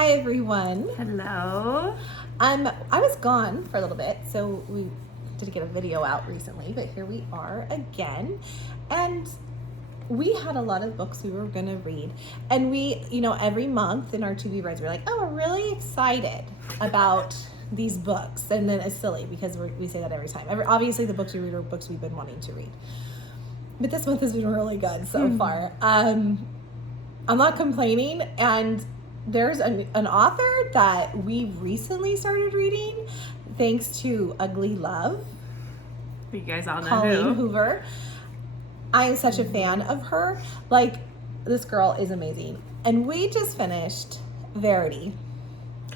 Hi everyone. Hello. I was gone for a little bit, so we didn't get a video out recently, but here we are again. And we had a lot of books we were gonna read. And we, every month in our To Be Reads, we're like, oh, we're really excited about these books. And then it's silly because we say that every time. Obviously the books we read are books we've been wanting to read. But this month has been really good so far. I'm not complaining, and there's an author that we recently started reading thanks to Ugly Love. You guys all know Colleen Hoover. I'm such a fan of her. Like, this girl is amazing. And we just finished Verity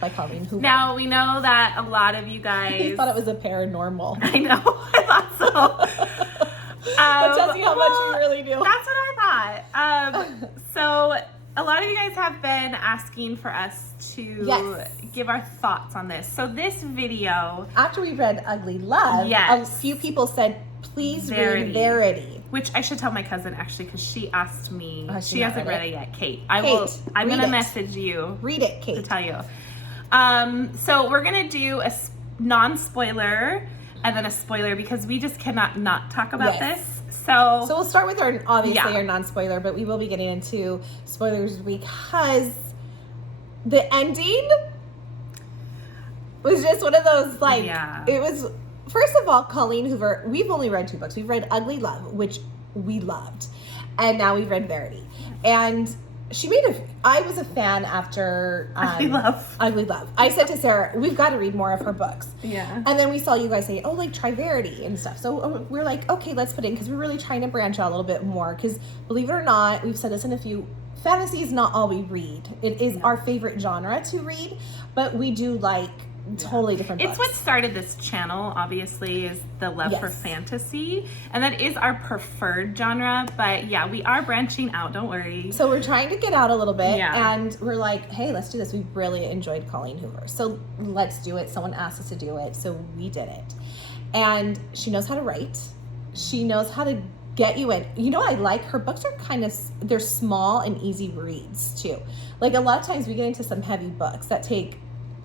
by Colleen Hoover. Now, we know that a lot of you guys... You thought it was a paranormal. I know. I thought so. But tells you how much we really do. That's what I thought. So, a lot of you guys have been asking for us to give our thoughts on this. So, this video... After we read Ugly Love, a few people said, please read Verity. Which I should tell my cousin, actually, because she asked me. She hasn't read it yet. Kate. I'm going to message you. Read it, Kate. To tell you. So, we're going to do a non-spoiler and then a spoiler because we just cannot not talk about this. So we'll start with our non-spoiler, but we will be getting into spoilers because the ending was just one of those, it was, first of all, Colleen Hoover, we've only read 2 books. We've read Ugly Love, which we loved, and now we've read Verity. And she made I was a fan after Ugly Love. I said to Sarah, we've got to read more of her books. Yeah. And then we saw you guys say, try Verity and stuff. So we're like, okay, let's put it in, because we're really trying to branch out a little bit more. Because believe it or not, we've said this in a few, fantasy is not all we read. It is our favorite genre to read, but we do like totally different books. It's what started this channel, obviously, is the love for fantasy, and that is our preferred genre. But yeah, we are branching out, don't worry. So we're trying to get out a little bit, and we're like, hey, let's do this. We really enjoyed Colleen Hoover, so let's do it. Someone asked us to do it, so we did it. And she knows how to write. She knows how to get you in. I like her books are they're small and easy reads too. Like, a lot of times we get into some heavy books that take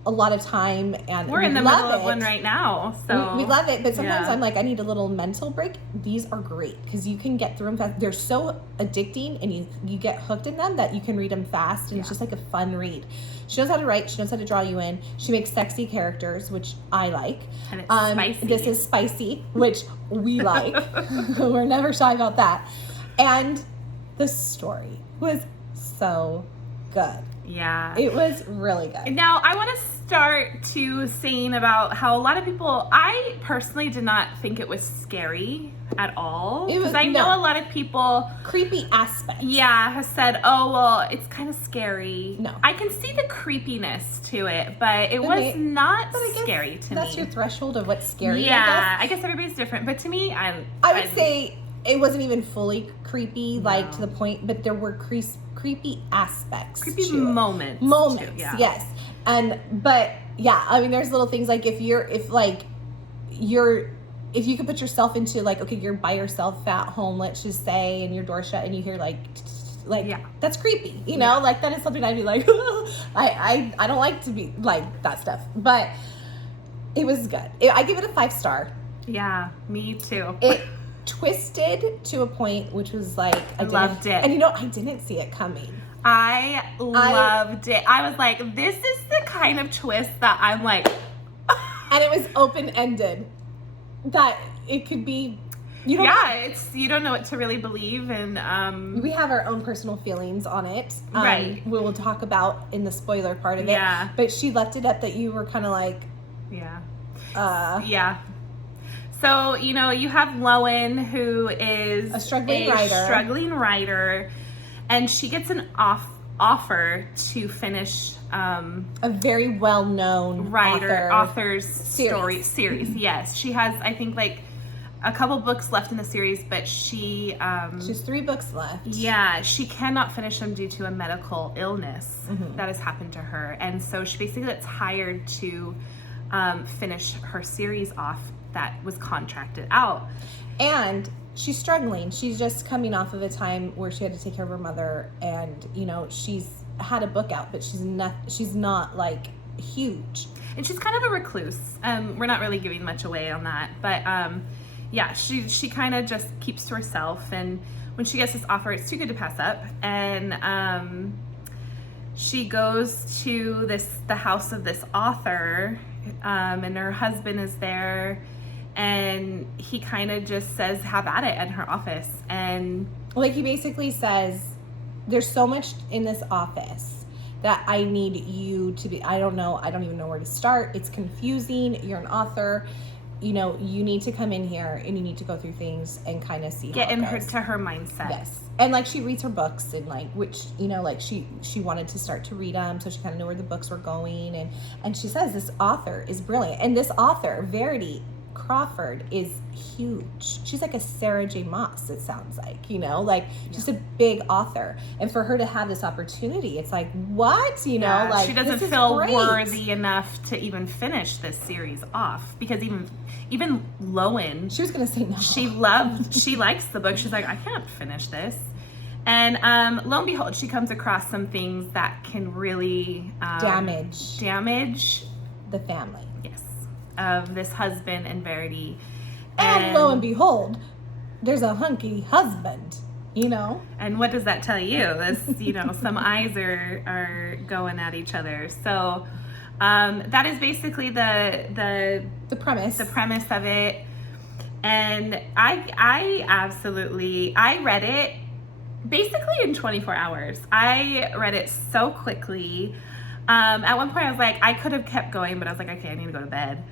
a lot of time, and we're in the middle of one right now, so we love it. But sometimes I'm like, I need a little mental break. These are great because you can get through them fast. They're so addicting, and you get hooked in them that you can read them fast, and it's just like a fun read. She knows how to write. She knows how to draw you in. She makes sexy characters, which I like. And it's spicy. This is spicy, which we like. We're never shy about that. And the story was so good. Yeah. It was really good. Now, I want to start to saying about how a lot of people, I personally did not think it was scary at all. Because I know a lot of people... Creepy aspects. Yeah, have said, oh, well, it's kind of scary. No. I can see the creepiness to it, but it was not scary to me. That's your threshold of what's scary, Yeah, I guess everybody's different. But to me, I would say it wasn't even fully creepy, to the point, but there were creepy aspects. Creepy moments. Too, yes. But there's little things like if you could put yourself into you're by yourself at home, let's just say, and your door shut and you hear that's creepy, that is something I'd be like, I don't like to be like that stuff, but it was good. I give it a 5-star. Yeah, me too. It twisted to a point which was I loved it. And I didn't see it coming. I loved it. I was like, this is the kind of twist that I'm like... And it was open-ended. That it could be... you don't know what to really believe, and... we have our own personal feelings on it. Right. We will talk about in the spoiler part of it. Yeah. But she left it up that you were kind of like... Yeah. Yeah. So, you have Lowen, who is a struggling writer, and she gets an offer to finish a very well-known author's series. Yes, she has, I think, a couple books left in the series, but she has 3 books left. Yeah, she cannot finish them due to a medical illness that has happened to her, and so she basically gets hired to finish her series off that was contracted out. And she's struggling. She's just coming off of a time where she had to take care of her mother, and she's had a book out, but she's not like huge. And she's kind of a recluse. We're not really giving much away on that, but yeah, she kind of just keeps to herself. And when she gets this offer, it's too good to pass up. And she goes to the house of this author, and her husband is there, and he kind of just says, "Have at it," in her office. And like, he basically says, "There's so much in this office that I need you to be, I don't even know where to start. It's confusing. You're an author. You know, you need to come in here and you need to go through things and kind of see get how in it goes." to her mindset. Yes. And like, she reads her books, and like, which, you know, like she wanted to start to read them, so she kind of knew where the books were going. And she says this author is brilliant. And this author, Verity Crawford, is huge. She's like a Sarah J. Maas, it sounds like, you know, like just a big author. And for her to have this opportunity, it's like, what? You know, like, she doesn't feel worthy enough to even finish this series off, because even Lowen, she was gonna say no. She likes the book. She's like, I can't finish this. And lo and behold, she comes across some things that can really damage the family. Yes, of this husband and Verity. And lo and behold, there's a hunky husband, you know. And what does that tell you? This, you know, some eyes are going at each other. So that is basically the premise of it. And I read it basically in 24 hours. I read it so quickly. At one point I was like, I could have kept going, but I was like, okay, I need to go to bed.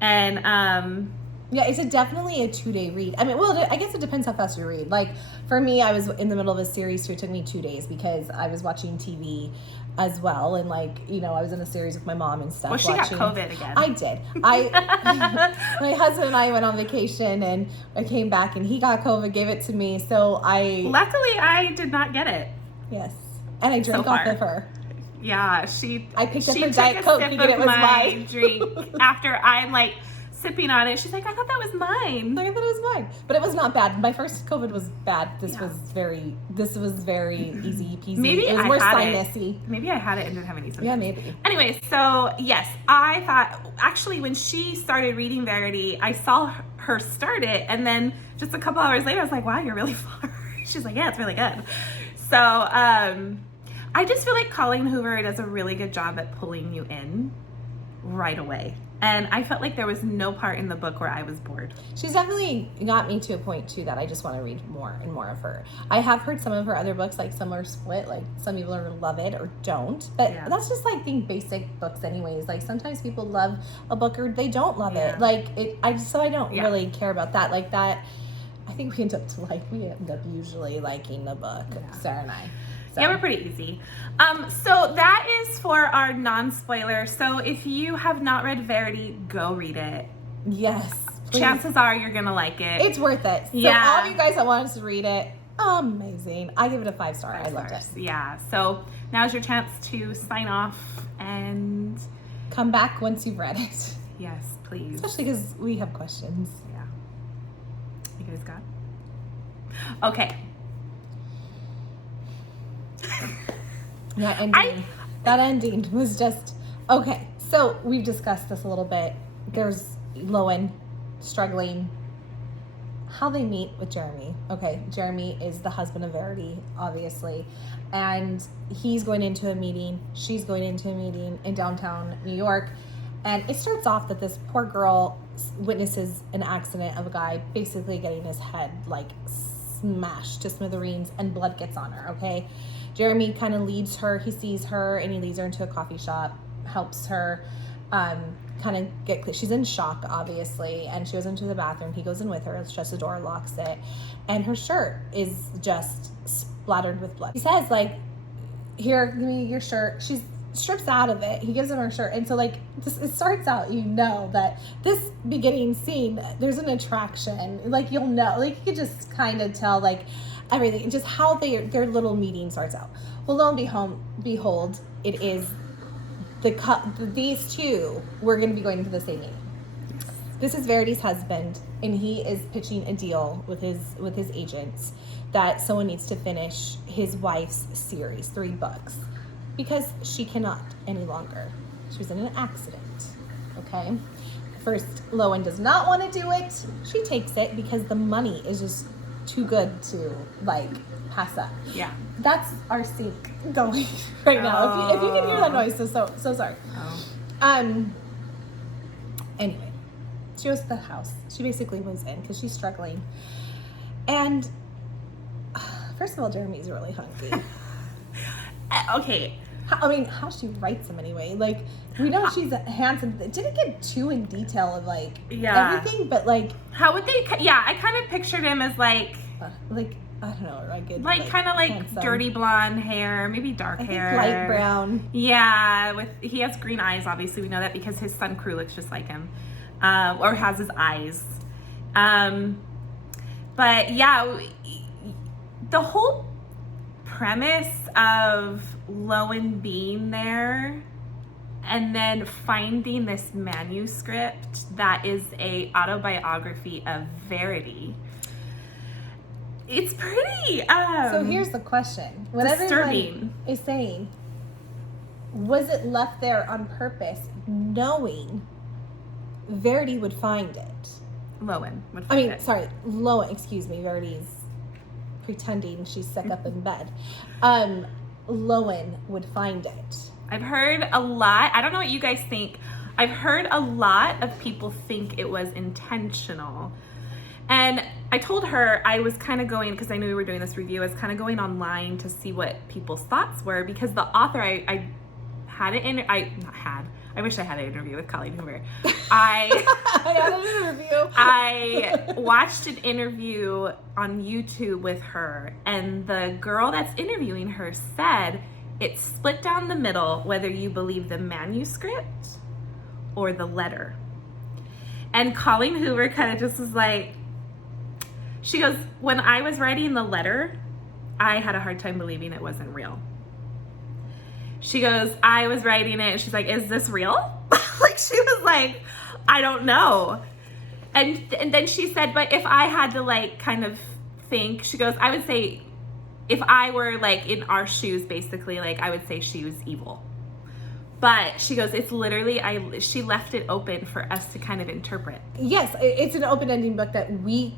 And yeah, it's definitely a 2-day read. I mean, well, I guess it depends how fast you read. Like, for me, I was in the middle of a series, so it took me 2 days because I was watching TV as well. And, like, you know, I was in a series with my mom and stuff. Well, she got COVID again. I did. My husband and I went on vacation, and I came back, and he got COVID, gave it to me. So luckily, I did not get it. Yes. And I drank off of her. Yeah, I picked up her Diet Coke thinking it was mine. Drink after I'm like sipping on it. She's like, I thought that was mine. I thought it was mine, but it was not bad. My first COVID was bad. This was very easy peasy. Maybe it was more sinusy. Maybe I had it and didn't have any symptoms. Yeah, maybe. Anyway, so yes, I thought, actually, when she started reading Verity, I saw her start it, and then just a couple hours later, I was like, wow, you're really far. She's like, yeah, it's really good. So I just feel like Colleen Hoover does a really good job at pulling you in right away. And I felt like there was no part in the book where I was bored. She's definitely got me to a point, too, that I just want to read more and more of her. I have heard some of her other books, like some are split. Like, some people love it or don't. But that's just, like, being basic books anyways. Like, sometimes people love a book or they don't love it. Like, I don't really care about that. Like, that, I think we end up usually liking the book, Sarah and I. So. Yeah, we're pretty easy. So that is for our non-spoiler. So if you have not read Verity, go read it. Yes. Please. Chances are you're going to like it. It's worth it. So all of you guys that want us to read it, amazing. I give it a 5-star. I loved it. Yeah. So now's your chance to sign off and come back once you've read it. Yes, please. Especially because we have questions. Yeah. You guys got? Okay. That ending was just okay. So we've discussed this a little bit. There's Lowen struggling. How they meet with Jeremy. Okay, Jeremy is the husband of Verity, obviously, and he's going into a meeting. She's going into a meeting in downtown New York, and it starts off that this poor girl witnesses an accident of a guy basically getting his head like smashed to smithereens, and blood gets on her. Okay. Jeremy kind of leads her. He sees her and he leads her into a coffee shop, helps her kind of get clear. She's in shock, obviously, and she goes into the bathroom. He goes in with her, shuts the door, locks it, and her shirt is just splattered with blood. He says, like, here, give me your shirt. She strips out of it. He gives him her shirt. And so, like, it starts out, you know, that this beginning scene, there's an attraction. Like, you'll know. Like, you could just kind of tell, like, everything, just how their little meeting starts out. Well, lo and behold, it is these two were going to be going into the same meeting. This is Verity's husband, and he is pitching a deal with his agents that someone needs to finish his wife's series, 3 books. because she cannot any longer. She was in an accident, okay? First, Lowen does not want to do it. She takes it because the money is just too good to, like, pass up. Yeah. That's our sink going right now. If you can hear that noise, so sorry. Anyway, she goes to the house. She basically moves in because she's struggling. And first of all, Jeremy's really hungry. Okay. How she writes him anyway. Like, we know she's handsome. It didn't get too in detail of, like, everything, but, like... How would they... Yeah, I kind of pictured him as, like... I don't know, like kind of like handsome. dirty blonde hair, maybe dark hair. Light brown. Yeah, he has green eyes, obviously. We know that because his son Crew looks just like him. Or has his eyes. But, yeah, the whole premise of Lowen being there and then finding this manuscript that is a autobiography of Verity, it's pretty so here's the question. What everyone is saying, was it left there on purpose knowing Verity would find it? Lowen would find it. Lowen, excuse me. Verity's pretending she's stuck up in bed. Lowen would find it. I've heard a lot. I don't know what you guys think. I've heard a lot of people think it was intentional. And I told her I was kind of going, because I knew we were doing this review, I was kind of going online to see what people's thoughts were, because the author, I wish I had an interview with Colleen Hoover. I had an interview. I watched an interview on YouTube with her, and the girl that's interviewing her said it's split down the middle whether you believe the manuscript or the letter. And Colleen Hoover kind of just was like, she goes, when I was writing the letter, I had a hard time believing it wasn't real. She goes, I was writing it, and she's like, is this real? Like, she was like, I don't know. And then she said, but if I had to, like, kind of think, she goes, I would say, if I were, like, in our shoes, basically, like, I would say she was evil. But she goes, it's literally, she left it open for us to kind of interpret. Yes, it's an open-ending book that we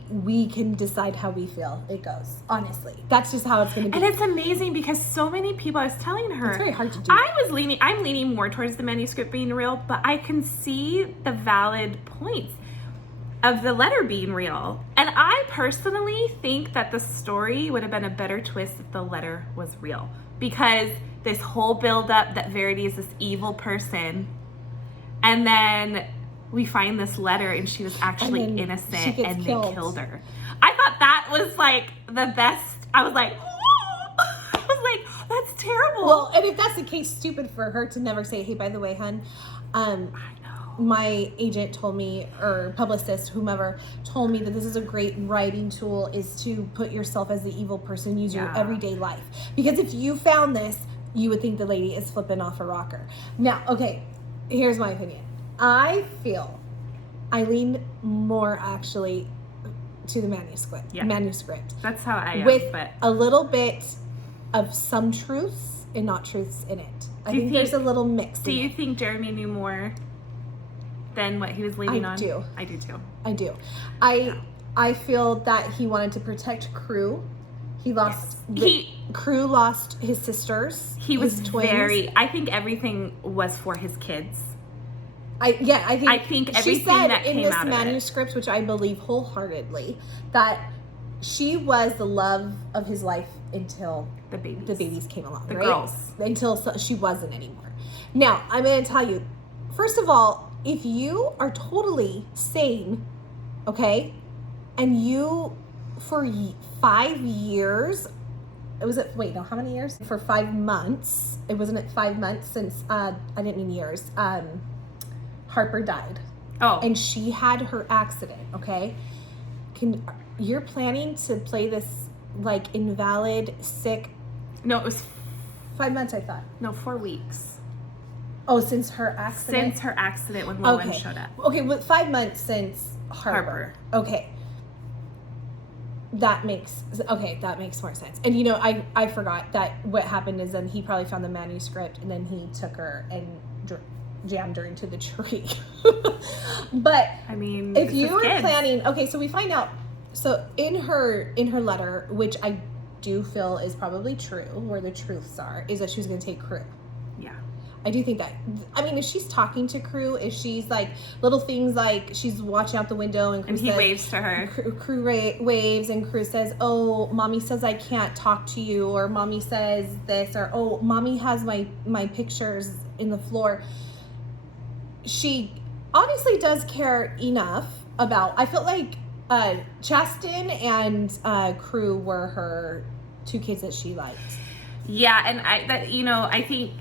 can decide how we feel it goes, honestly. That's just how it's going to be. And it's amazing because so many people, I was telling her. It's very hard to do. I'm leaning more towards the manuscript being real, but I can see the valid points of the letter being real. And I personally think that the story would have been a better twist if the letter was real. Because this whole build-up that Verity is this evil person, and then we find this letter and she was actually innocent and they killed her. I thought that was like the best. I was like, I was like, that's terrible. Well, and if that's the case, stupid for her to never say, hey, by the way, hun, I know. My agent told me, or publicist, whomever, told me that this is a great writing tool, is to put yourself as the evil person, use your everyday life. Because if you found this, you would think the lady is flipping off a rocker. Now, okay, here's my opinion. I feel I lean more actually to the manuscript. Yeah. Manuscript. That's how I am. With a little bit of some truths and not truths in it. I think there's a little mix. Do you think Jeremy knew more than what he was leaning on? I do. I do too. I do. I feel that he wanted to protect Crew. He lost. Crew lost his sisters. He was twins. I think everything was for his kids. I think everything she said that came in this out manuscript, of it, which I believe wholeheartedly, that she was the love of his life until the babies came along. The right? girls. Until she wasn't anymore. Now, I'm going to tell you, first of all, if you are totally sane, okay, and you, for 5 years, how many years? For 5 months, it wasn't 5 months since, I didn't mean years, Harper died. Oh. And she had her accident, okay? You're planning to play this, like, invalid, sick... No, it was... 5 months, I thought. No, 4 weeks. Oh, since her accident? Since her accident when Lowen showed up. Okay, 5 months since Harper. Okay. that makes more sense. And you know, I forgot that what happened is then he probably found the manuscript and then he took her and jammed her into the tree. But I mean, if you were planning, okay, so we find out, so in her letter, which I do feel is probably true, where the truths are, is that she was going to take Crew. Yeah. I do think that. I mean, if she's talking to Crew, if she's like little things like she's watching out the window and Crew he waves to her. Crew waves and Crew says, "Oh, mommy says I can't talk to you," or "Mommy says this," or "Oh, mommy has my pictures in the floor." She obviously does care enough about. I felt like Chastin and Crew were her two kids that she liked. Yeah, and I think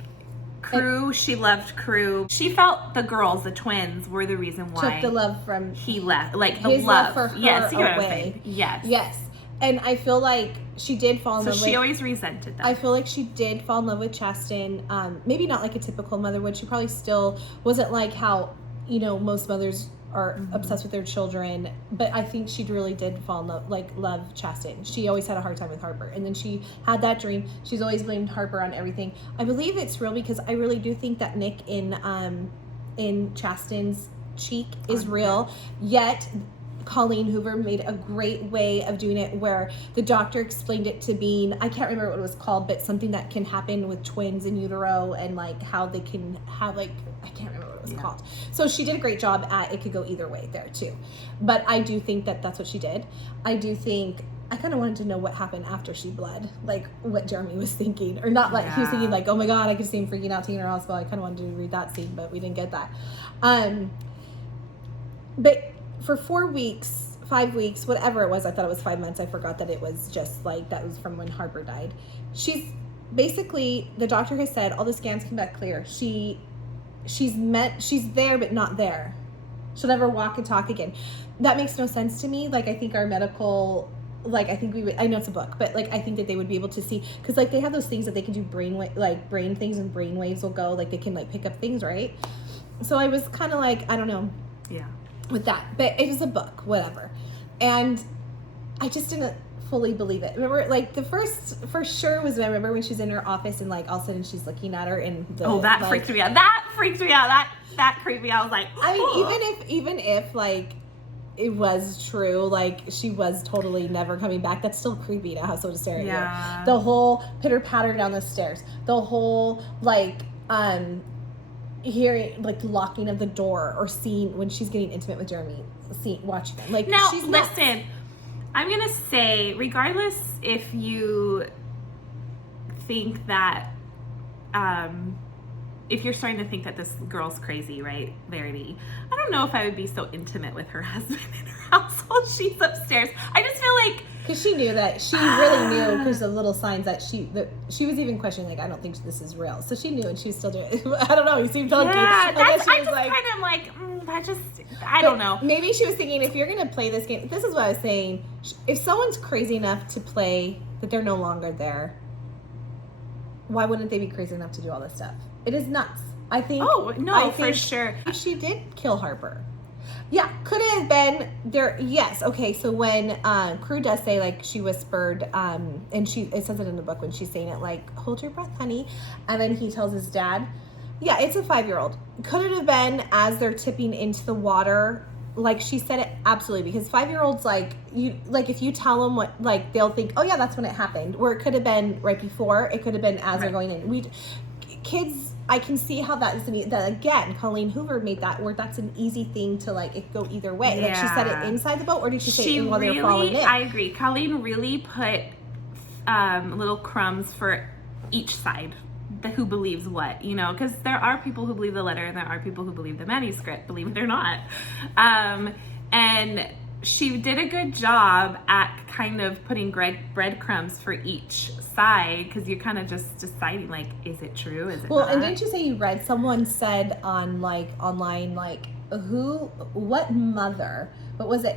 Crew, she loved Crew. She felt the girls, the twins, were the reason why took the love from he left, like the his love for her away. Yes, and I feel like she did fall in love. So she always resented that. I feel like she did fall in love with Chastin. Maybe not like a typical mother would. She probably still wasn't like how, you know, most mothers are obsessed with their children, but I think she really did fall in love, love Chastin. She always had a hard time with Harper, and then she had that dream. She's always blamed Harper on everything. I believe it's real because I really do think that Nick in Chastin's cheek is real. Yet Colleen Hoover made a great way of doing it where the doctor explained it to being, I can't remember what it was called, but something that can happen with twins in utero and like how they can have like, I can't remember what it was called. So she did a great job at it could go either way there too. But I do think that that's what she did. I do think, I kind of wanted to know what happened after she bled, like what Jeremy was thinking, or not like he was thinking like, oh my God, I could see him freaking out taking her hospital. I kind of wanted to read that scene, but we didn't get that. But for 4 weeks, 5 weeks, whatever it was, I thought it was 5 months. I forgot that it was just like, that was from when Harper died. She's basically, the doctor has said all the scans came back clear. She's there, but not there. She'll never walk and talk again. That makes no sense to me. Like, I think our medical, like, I think we would, I know it's a book, but like, I think that they would be able to see, cause like they have those things that they can do brain things and brain waves will go, like they can like pick up things, right? So I was kind of like, I don't know. Yeah. With that, but it is a book, whatever. And I just didn't fully believe it. Remember, like the first for sure was, I remember when she was in her office and like all of a sudden she's looking at her and that freaked me out. That freaked me out. That creeped me out. I was like, I mean, even if like it was true, like she was totally never coming back, that's still creepy to have someone stare at you. The whole pitter patter down the stairs, the whole like hearing like locking of the door or seeing when she's getting intimate with Jeremy, watching them. Like now, she's listen, I'm gonna say, regardless if you think that, if you're starting to think that this girl's crazy, right, Verity, I don't know if I would be so intimate with her husband in her house while she's upstairs. I just feel like, because she knew that, she really knew, because the little signs that she was even questioning, like, I don't think this is real. So she knew, and she was still doing it. I don't know, you seemed funky. Yeah, I just kind of like, I don't know. Maybe she was thinking, if you're going to play this game, this is what I was saying, if someone's crazy enough to play that they're no longer there, why wouldn't they be crazy enough to do all this stuff? It is nuts. I think. Oh, no, for sure. She did kill Harper. Yeah, could it have been there? Yes. Okay. So when Crew does say, like, she whispered, and it says it in the book when she's saying it, like, hold your breath, honey. And then he tells his dad, yeah, it's a 5-year-old. Could it have been as they're tipping into the water? Like she said it, absolutely, because 5-year-olds, like, you, like, if you tell them what, like, they'll think, oh yeah, that's when it happened. Where it could have been right before, it could have been as they're going in. Kids, I can see how that is, that again, Colleen Hoover made that where that's an easy thing to, like, it go either way. Yeah. Like, she said it inside the boat, or did she say it while they were falling in? I agree. Colleen really put little crumbs for each side, who believes what, you know, because there are people who believe the letter and there are people who believe the manuscript, believe it or not. And she did a good job at kind of putting breadcrumbs for each side, because you're kind of just deciding, like, is it true, is it not? And didn't you say you read, someone said on, like, online, like, what mother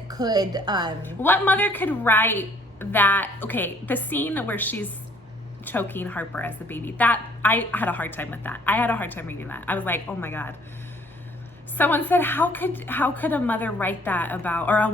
could write that, okay, the scene where she's choking Harper as the baby, that I had a hard time with that. I had a hard time reading that. I was like, oh my God. Someone said, how could a mother write that about, or a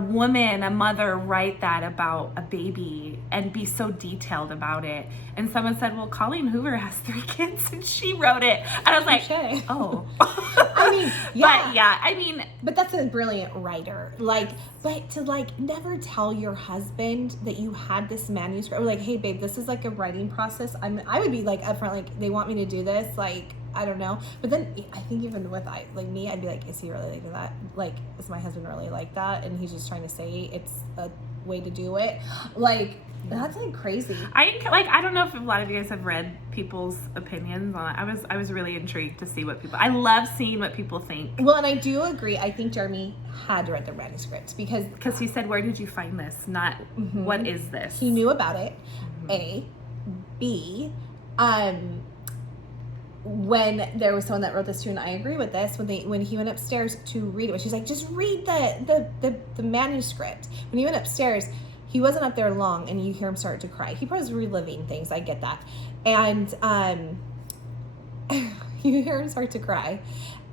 mother write that about a baby and be so detailed about it? And someone said, well, Colleen Hoover has 3 kids and she wrote it. And I was like, oh. I mean, yeah. But yeah, I mean. But that's a brilliant writer. Like, but to like never tell your husband that you had this manuscript, or like, hey babe, this is like a writing process. I would be like upfront, like, they want me to do this, like, I don't know. But then I think even with me, I'd be like, is he really like that? Like, is my husband really like that? And he's just trying to say it's a way to do it. Like, that's like crazy. I don't know if a lot of you guys have read people's opinions on it. I was really intrigued to see I love seeing what people think. Well, and I do agree. I think Jeremy had read the manuscript because he said, where did you find this? Not what is this? He knew about it. A. B. When there was someone that wrote this too, and I agree with this, when he went upstairs to read it, she's like, just read the manuscript. When he went upstairs, he wasn't up there long, and you hear him start to cry. He probably was reliving things. I get that. And you hear him start to cry.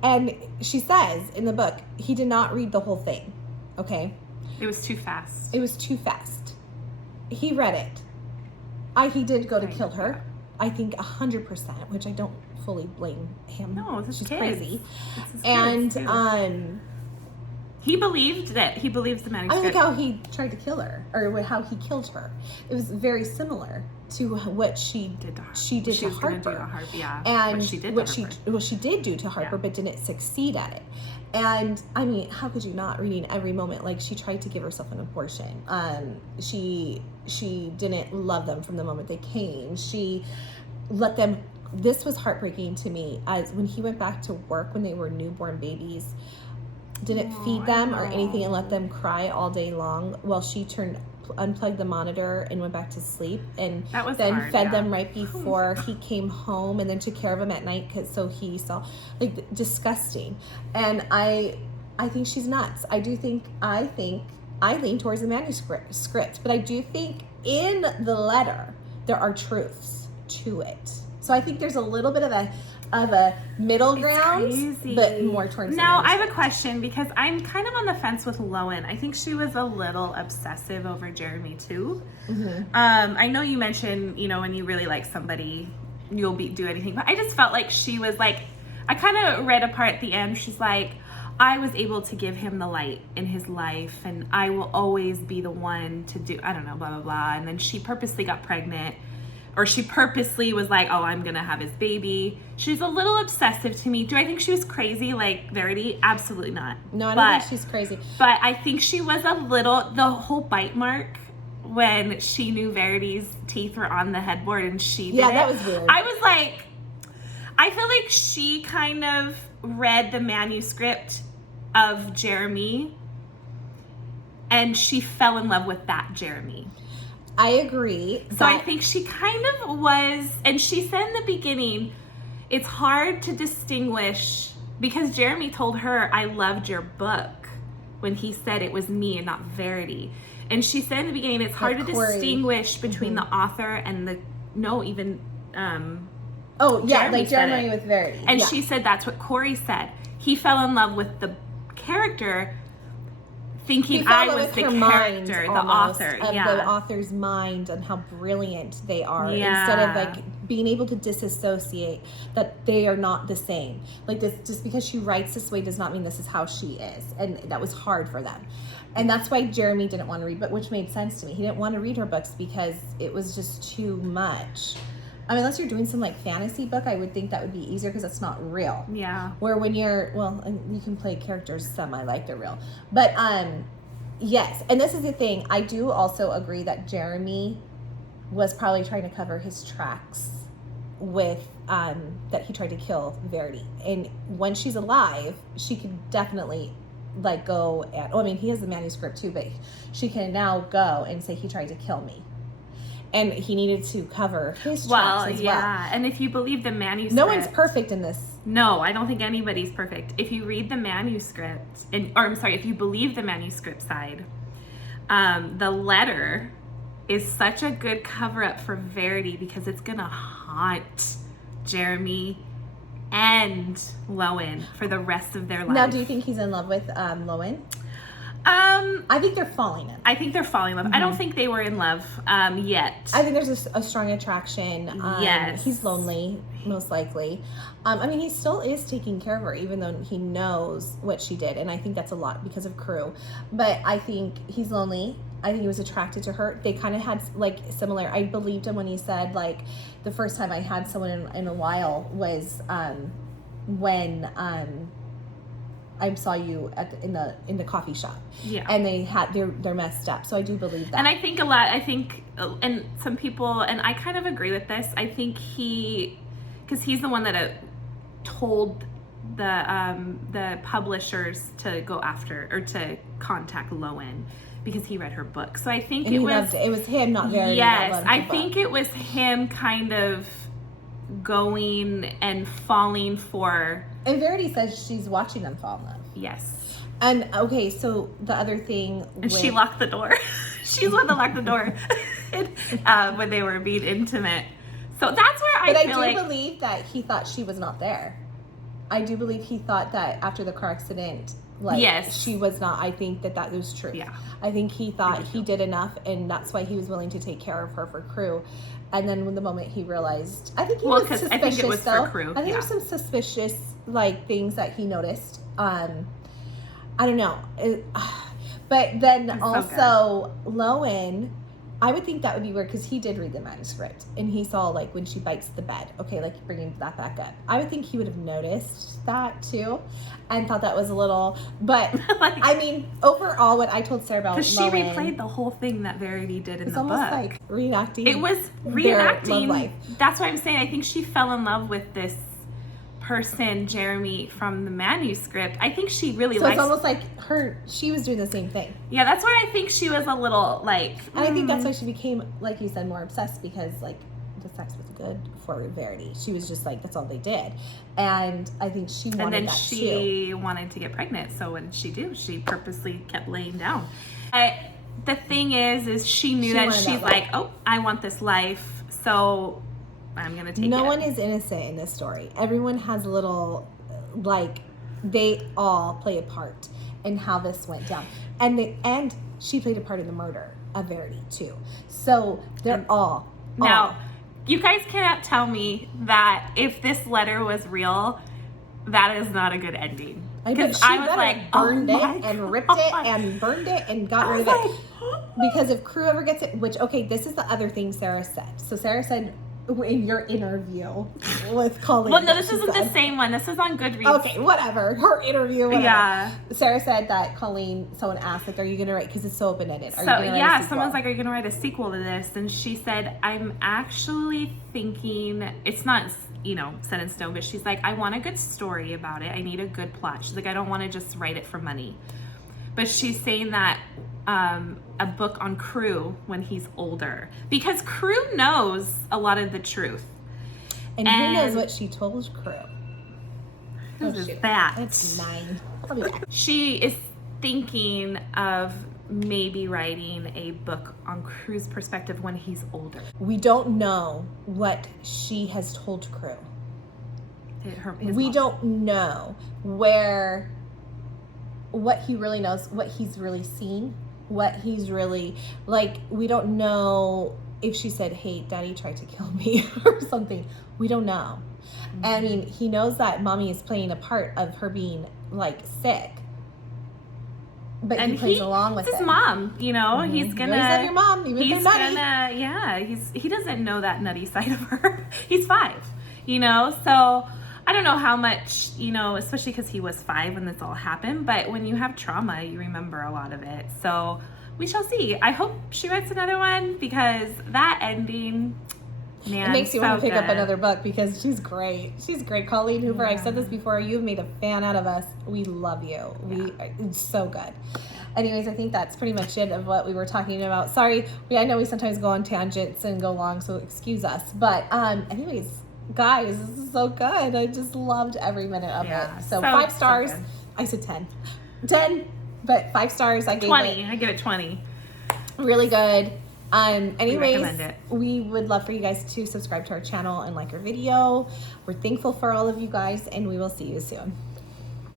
And she says in the book, he did not read the whole thing. Okay? It was too fast. It was too fast. He read it. He did go to kill her. I think 100%, which I don't fully blame him. No, this is crazy. And he believes the manuscript. I think how he tried to kill her, or how he killed her. It was very similar to what she did to Harper. And what she did do to Harper, but didn't succeed at it. And I mean, how could you not, reading every moment? Like, she tried to give herself an abortion. She didn't love them from the moment they came. She let them. This was heartbreaking to me, as when he went back to work when they were newborn babies, didn't feed them or anything, and let them cry all day long while she unplugged the monitor and went back to sleep, and then fed them right before he came home, and then took care of them at night so he saw, like, disgusting. And I think she's nuts. I lean towards the manuscript, but I do think in the letter there are truths to it. So I think there's a little bit of a middle ground, but more towards. Now I have a question, because I'm kind of on the fence with Lowen. I think she was a little obsessive over Jeremy too. I know you mentioned, when you really like somebody, you'll do anything, but I just felt like she was like, I kind of read a part at the end. She's like, I was able to give him the light in his life, and I will always be the one to do, I don't know, blah blah blah. And then she purposely got pregnant. Or she purposely was like, oh, I'm going to have his baby. She's a little obsessive to me. Do I think she was crazy like Verity? Absolutely not. No, I don't think she's crazy. But I think she was the whole bite mark when she knew Verity's teeth were on the headboard and she did Yeah, that was weird. I was like, I feel like she kind of read the manuscript of Jeremy and she fell in love with that Jeremy. I agree. So I think she kind of was, and she said in the beginning, it's hard to distinguish, because Jeremy told her, I loved your book, when he said it was me and not Verity. And she said in the beginning, it's hard to distinguish between the author and Jeremy with Verity. And she said that's what Corey said. He fell in love with the character, thinking I was the character, the author. The author's mind and how brilliant they are. Instead of like being able to disassociate that they are not the same. Like, this, just because she writes this way does not mean this is how she is. And that was hard for them. And that's why Jeremy didn't want to read, but which made sense to me. He didn't want to read her books because it was just too much. I mean, unless you're doing some like fantasy book, I would think that would be easier because it's not real. Yeah. Where when you're, you can play characters semi like they're real. But yes, and this is the thing. I do also agree that Jeremy was probably trying to cover his tracks with that he tried to kill Verity. And when she's alive, she could definitely like go and, he has the manuscript too, but she can now go and say he tried to kill me. And he needed to cover his tracks as well. And if you believe the manuscript... No one's perfect in this. No, I don't think anybody's perfect. If you read the manuscript, if you believe the manuscript side, the letter is such a good cover-up for Verity because it's going to haunt Jeremy and Lowen for the rest of their life. Now, do you think he's in love with Lowen? I think they're falling in. I think they're falling in love. I don't think they were in love yet. I think there's a strong attraction. Yes. He's lonely, most likely. I mean, he still is taking care of her, even though he knows what she did. And I think that's a lot because of Crew. But I think he's lonely. I think he was attracted to her. They kind of had, like, similar. I believed him when he said, like, the first time I had someone in a while was when I saw you in the coffee shop. Yeah. And they're messed up. So I do believe that. And I think and some people, and I kind of agree with this. I think because he's the one that told the publishers to go after or to contact Lowen because he read her book. So I think it was him, not Verity. Yes, I think it was him kind of going and falling for. And Verity says she's watching them fall in love. Yes. And okay, so the other thing. And she locked the door. She's the one that locked the door when they were being intimate. So that's where I feel like. But I do believe that he thought she was not there. I do believe he thought that after the car accident, she was not. I think that was true. Yeah. I think he thought he did enough, and that's why he was willing to take care of her for Crew. And then when the moment he realized, I think he was suspicious. I think it was though. for Crew. I think there's some suspicious things that he noticed. I don't know, but then also Lowen. I would think that would be weird because he did read the manuscript and he saw like when she bites the bed. Okay, like bringing that back up. I would think he would have noticed that too, and thought that was a little. But I mean, overall, what I told Sarah about because she replayed the whole thing that Verity did in the book. It's almost like reenacting. It was reenacting. That's why I'm saying I think she fell in love with this person, Jeremy, from the manuscript. I think she really likes. So it's almost like she was doing the same thing. Yeah, that's why I think she was a little like. And I think that's why she became, like you said, more obsessed because like the sex was good for Verity. She was just like, that's all they did. And I think she wanted that too. And then she wanted to get pregnant. So what did she do? She purposely kept laying down. The thing is she knew that she's like, oh, I want this life. So I'm going to take it. No one is innocent in this story. Everyone has a little, they all play a part in how this went down. And she played a part in the murder of Verity, too. So they're all. Now, you guys cannot tell me that if this letter was real, that is not a good ending. Because I was like, burned it and ripped it and burned it and got rid of it. Because if Crew ever gets it, which, okay, this is the other thing Sarah said. So Sarah said, in your interview with Colleen. Well, no, this isn't the same one. This is on Goodreads. Okay, whatever. Her interview, whatever. Yeah. Sarah said that someone asked, like, are you going to write, because it's so open-ended. Are you going to write a sequel? Someone's like, are you going to write a sequel to this? And she said, I'm actually thinking, it's not, set in stone, but she's like, I want a good story about it. I need a good plot. She's like, I don't want to just write it for money. But she's saying that a book on Crew when he's older, because Crew knows a lot of the truth. And who knows what she told Crew? Who's that? It's 9. I'll be back. She is thinking of maybe writing a book on Crew's perspective when he's older. We don't know what she has told Crew. We don't know what he really knows, what he's really seen, what he's really, we don't know if she said, hey, Daddy tried to kill me or something. We don't know. Mm-hmm. I mean, he knows that Mommy is playing a part of her being, sick. But he plays along with it. It's his mom, Mm-hmm. He's gonna... You love your mom, even if they're nutty. He doesn't know that nutty side of her. He's 5, so... I don't know how much, especially because he was 5 when this all happened, but when you have trauma, you remember a lot of it. So we shall see. I hope she writes another one because that ending, man, it makes you want to pick good. up another book because she's great. She's great. Colleen Hoover, I've said this before, you've made a fan out of us. We love you. It's so good. Anyways, I think that's pretty much it of what we were talking about. Sorry, I know we sometimes go on tangents and go long, so excuse us. But anyways, guys, this is so good. I just loved every minute of it. So 5 stars. So I said 10, but 5 stars. I gave 20. I give it 20. Really good. Anyways, recommend it. we would love for you guys to subscribe to our channel and like our video. We're thankful for all of you guys, and we will see you soon.